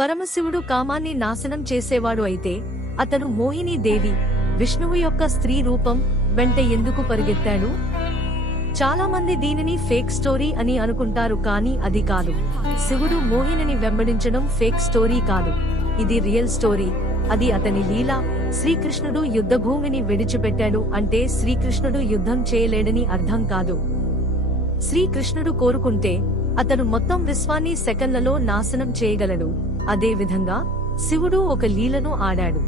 పరమశివుడు కామాన్ని నాశనం చేసేవాడు అయితే అతను మోహిని దేవి విష్ణువు యొక్క స్త్రీ రూపం వెంట ఎందుకు పరిగెత్తాడు? చాలా మంది దీనిని ఫేక్ స్టోరీ అని అనుకుంటారు కానీ అది కాదు. శివుడు మోహినిని వెంబడించడం ఫేక్ స్టోరీ కాదు. ఇది రియల్ స్టోరీ. అది అతని లీల. శ్రీకృష్ణుడు యుద్ధభూమిని విడిచిపెట్టాడు అంటే శ్రీకృష్ణుడు యుద్ధం చేయలేడని అర్థం కాదు. శ్రీకృష్ణుడు కోరుకుంటే అతను మొత్తం విశ్వాన్ని సెకన్లలో నాశనం చేయగలడు. అదే విధంగా శివుడు ఒక లీలను ఆడాడు.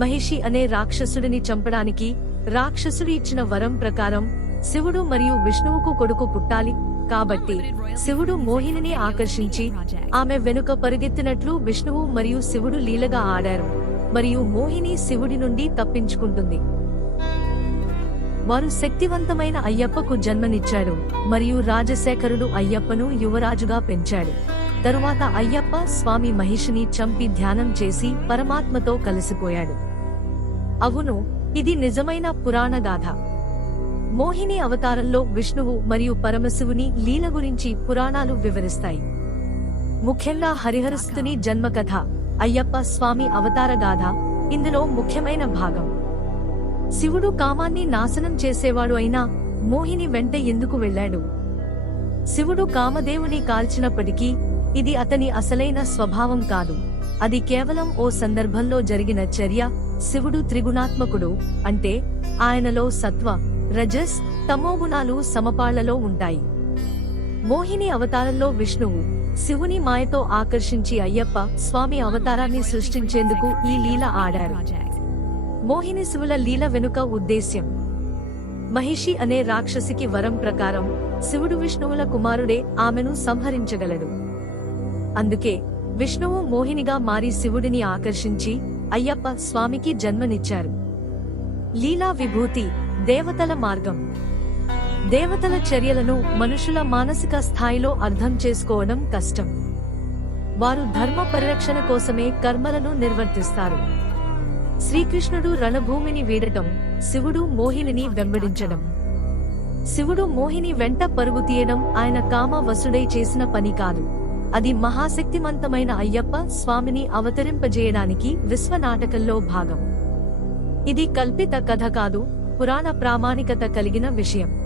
మహిషి అనే రాక్షసుడిని చంపడానికి రాక్షసుడు ఇచ్చిన వరం ప్రకారం శివుడు మరియు విష్ణువుకు కొడుకు పుట్టాలి. కాబట్టి శివుడు మోహినిని ఆకర్షించి ఆమె వెనుక పరిగెత్తినట్లు విష్ణువు మరియు శివుడు లీలగా ఆడారు. మరియు మోహిని శివుడి నుండి తప్పించుకుంటుంది. వారు శక్తివంతమైన అయ్యప్పకు జన్మనిచ్చాడు మరియు రాజశేఖరుడు అయ్యప్పను యువరాజుగా పెంచాడు. తరువాత అయ్యప్ప స్వామి మహిషిని చంపి ధ్యానం చేసి పరమాత్మతో కలిసిపోయాడు. అవును ఇది నిజమైన పురాణ గాథ. మోహిని అవతారంలో విష్ణువు మరియు పరమశివుని లీల గురించి పురాణాలు వివరిస్తాయి. ముఖ్యంగా హరిహరస్తుని జన్మకథ అయ్యప్ప స్వామి అవతార గాథ ఇందులో ముఖ్యమైన భాగం. శివుడు కామాన్ని నాశనం చేసేవాడు అయినా మోహిని వెంట ఎందుకు వెళ్ళాడు? శివుడు కామదేవుని కాల్చినప్పటికీ ఇది అతని అసలైన స్వభావం కాదు. అది కేవలం ఓ సందర్భంలో జరిగిన చర్య శివుడు త్రిగుణాత్మకుడు అంటే ఆయనలో సత్వ రజస్ తమోగుణాలు సమపాళ్ళలో ఉంటాయి. మోహిని అవతారంలో విష్ణువు శివుని మాయతో ఆకర్షించి అయ్యప్ప స్వామి అవతారాన్ని సృష్టించేందుకు ఈ లీల ఆడారు. మోహిని శివుల లీల వెనుక ఉద్దేశ్యం. మహిషి అనే రాక్షసికి వరం ప్రకారం శివుడు విష్ణువుల కుమారుడే ఆమెను సంహరించగలడు. అందుకే విష్ణువు మోహినిగా మారి శివుడిని ఆకర్షించి అయ్యప్ప స్వామికి జన్మనిచ్చారు. లీలా విభూతి దేవతల మార్గం. దేవతల చర్యలను మనుషుల మానసిక స్థాయిలో అర్థం చేసుకోవడం కష్టం. వారు ధర్మ పరిరక్షణ కోసమే కర్మలను నిర్వర్తిస్తారు. శ్రీకృష్ణుడు రణభూమిని వీడటం శివుడు మోహినిని వెంబడించడం. శివుడు మోహిని వెంట పరుగు తీయడం ఆయన కామ వసుడై చేసిన పని కాదు. అది మహాశక్తిమంతమైన అయ్యప్ప స్వామిని అవతరింపజేయడానికి విశ్వనాటకంలో భాగం. ఇది కల్పిత కథ కాదు పురాణ ప్రామాణికత కలిగిన విషయం.